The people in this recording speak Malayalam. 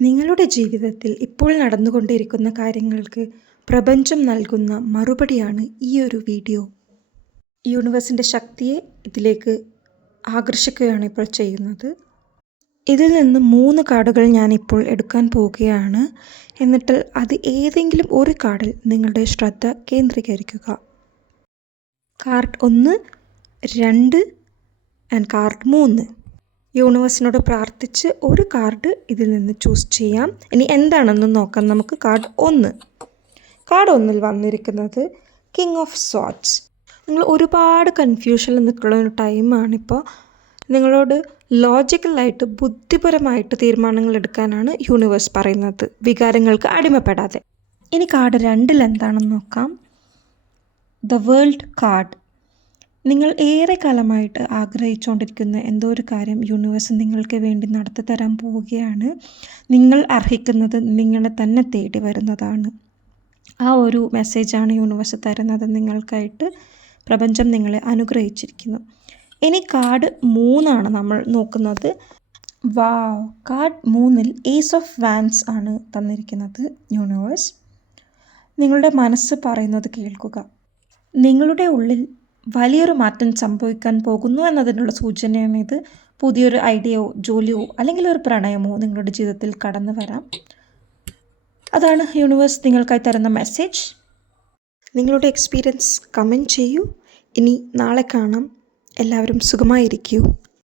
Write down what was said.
നിങ്ങളുടെ ജീവിതത്തിൽ ഇപ്പോൾ നടന്നുകൊണ്ടിരിക്കുന്ന കാര്യങ്ങൾക്ക് പ്രപഞ്ചം നൽകുന്ന മറുപടിയാണ് ഈ ഒരു വീഡിയോ. യൂണിവേഴ്സിൻ്റെ ശക്തിയെ ഇതിലേക്ക് ആകർഷിക്കുകയാണ് ഇപ്പോൾ ചെയ്യുന്നത്. ഇതിൽ നിന്ന് 3 കാർഡുകൾ ഞാനിപ്പോൾ എടുക്കാൻ പോവുകയാണ്. എന്നിട്ട് അത് ഏതെങ്കിലും ഒരു കാർഡിൽ നിങ്ങളുടെ ശ്രദ്ധ കേന്ദ്രീകരിക്കുക. Card 1, 2 and card 3. യൂണിവേഴ്സിനോട് പ്രാർത്ഥിച്ച് ഒരു കാർഡ് ഇതിൽ നിന്ന് ചൂസ് ചെയ്യാം. ഇനി എന്താണെന്ന് നോക്കാം നമുക്ക്. കാർഡ് 1 വന്നിരിക്കുന്നത് കിങ് ഓഫ് സ്വാർഡ്സ്. നിങ്ങൾ ഒരുപാട് കൺഫ്യൂഷനിൽ നിൽക്കുന്ന ഒരു ടൈമാണിപ്പോൾ. നിങ്ങളോട് ലോജിക്കലായിട്ട് ബുദ്ധിപരമായിട്ട് തീരുമാനങ്ങൾ എടുക്കാനാണ് യൂണിവേഴ്സ് പറയുന്നത്, വികാരങ്ങൾക്ക് അടിമപ്പെടാതെ. ഇനി കാർഡ് 2 എന്താണെന്ന് നോക്കാം. The world card. നിങ്ങൾ ഏറെ കാലമായിട്ട് ആഗ്രഹിച്ചുകൊണ്ടിരിക്കുന്ന എന്തോ ഒരു കാര്യം യൂണിവേഴ്സ് നിങ്ങൾക്ക് വേണ്ടി നടത്തി തരാൻ പോവുകയാണ്. നിങ്ങൾ അർഹിക്കുന്നത് നിങ്ങളെ തന്നെ തേടി വരുന്നതാണ്. ആ ഒരു മെസ്സേജാണ് യൂണിവേഴ്സ് തരുന്നത് നിങ്ങൾക്കായിട്ട്. പ്രപഞ്ചം നിങ്ങളെ അനുഗ്രഹിച്ചിരിക്കുന്നു. ഇനി കാർഡ് 3 നമ്മൾ നോക്കുന്നത്. കാർഡ് 3 ഏസ് ഓഫ് വാൻസ് ആണ് തന്നിരിക്കുന്നത് യൂണിവേഴ്സ്. നിങ്ങളുടെ മനസ്സ് പറയുന്നത് കേൾക്കുക. നിങ്ങളുടെ ഉള്ളിൽ വലിയൊരു മാറ്റം സംഭവിക്കാൻ പോകുന്നു എന്നതിനുള്ള സൂചനയാണ് ഇത്. പുതിയൊരു ഐഡിയയോ ജോലിയോ അല്ലെങ്കിൽ ഒരു പ്രണയമോ നിങ്ങളുടെ ജീവിതത്തിൽ കടന്നു വരാം. അതാണ് യൂണിവേഴ്സ് നിങ്ങൾക്കായി തരുന്ന മെസ്സേജ്. നിങ്ങളുടെ എക്സ്പീരിയൻസ് കമൻറ്റ് ചെയ്യൂ. ഇനി നാളെ കാണാം. എല്ലാവരും സുഖമായിരിക്കൂ.